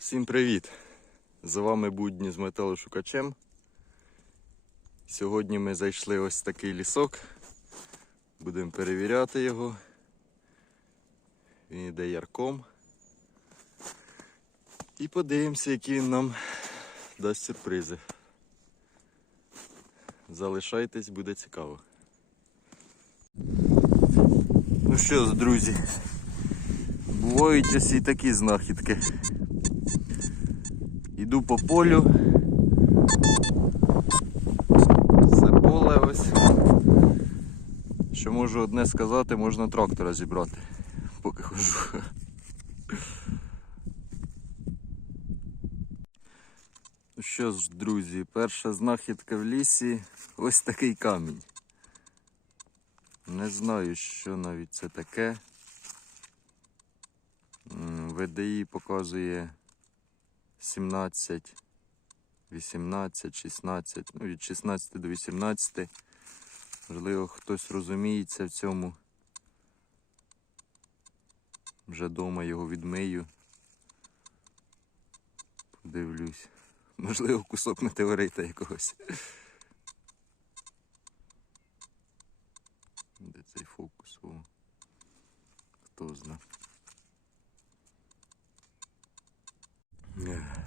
Всім привіт! З вами будні з металошукачем. Сьогодні ми зайшли ось такий лісок. Будемо перевіряти його. Він йде ярком. І подивимося, які він нам дасть сюрпризи. Залишайтесь, буде цікаво. Ну що друзі, бувають ось і такі знахідки. Йду по полю. Це поле ось. Що можу одне сказати, можна трактора зібрати, поки хожу. Ну що ж, друзі, перша знахідка в лісі ось такий камінь. Не знаю, що навіть це таке. ВДІ показує 17, 18, 16, ну від 16 до 18. Можливо, хтось розуміється в цьому. Вже вдома його відмию. Подивлюсь. Можливо, кусок метеорита якогось. Де цей фокус? О. Хто знає.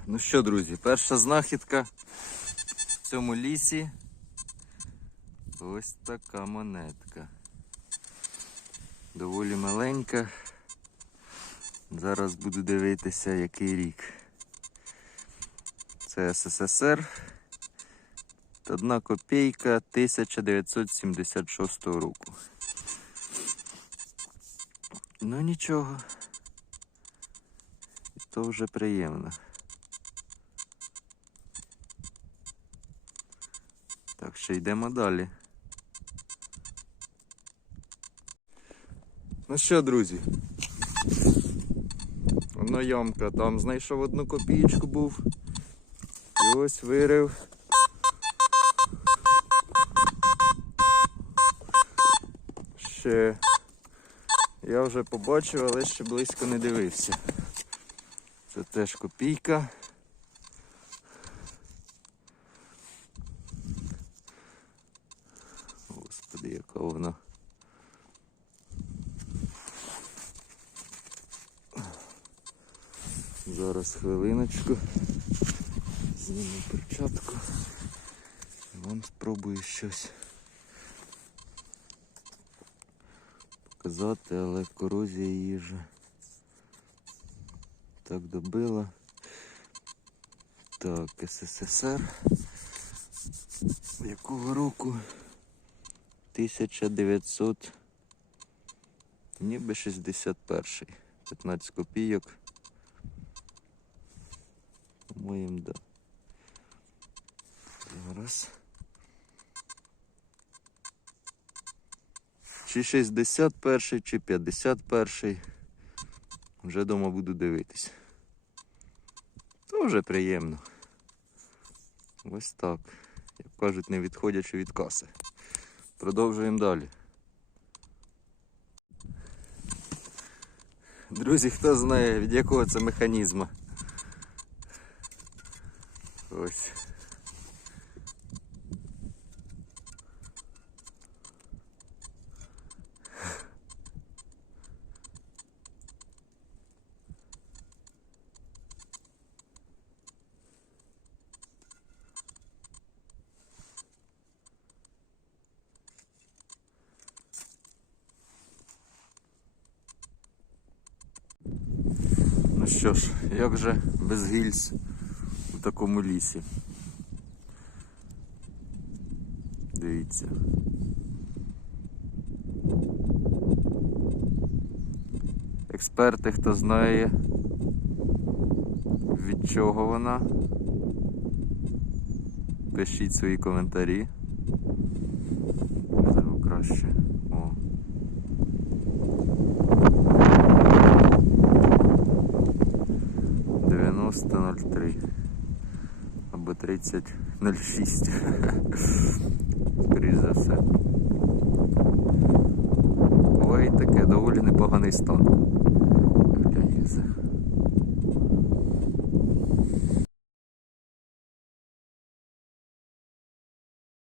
Ну що, друзі, перша знахідка в цьому лісі. Ось така монетка. Доволі маленька. Зараз буду дивитися, який рік. Це СССР. Одна копійка 1976 року. Ну нічого. І то вже приємно. Так що йдемо далі. Ну що, друзі? Воно ямка, там знайшов одну копійку був. І ось вирив. Ще я вже побачив, але ще близько не дивився. Це теж копійка. Яка вона. Зараз хвилиночку. Зніму перчатку. І вам спробую щось показати, але корозія вже так добила. Так, СССР. Якого року? 1900. Ніби 61. 15 копійок. По-моєму, да. Зараз. Чи 61, чи 51. Вже вдома буду дивитись. То вже приємно. Ось так. Як кажуть, не відходячи від каси. Продовжуємо далі. Друзі, хто знає від якого це механізму? Ось. Ну що ж, як же без гільз у такому лісі? Дивіться. Експерти, хто знає, від чого вона. Пишіть свої коментарі. Можливо, краще. 03 або 3006. Скоріше за все. Буває таке доволі непоганий стан для їх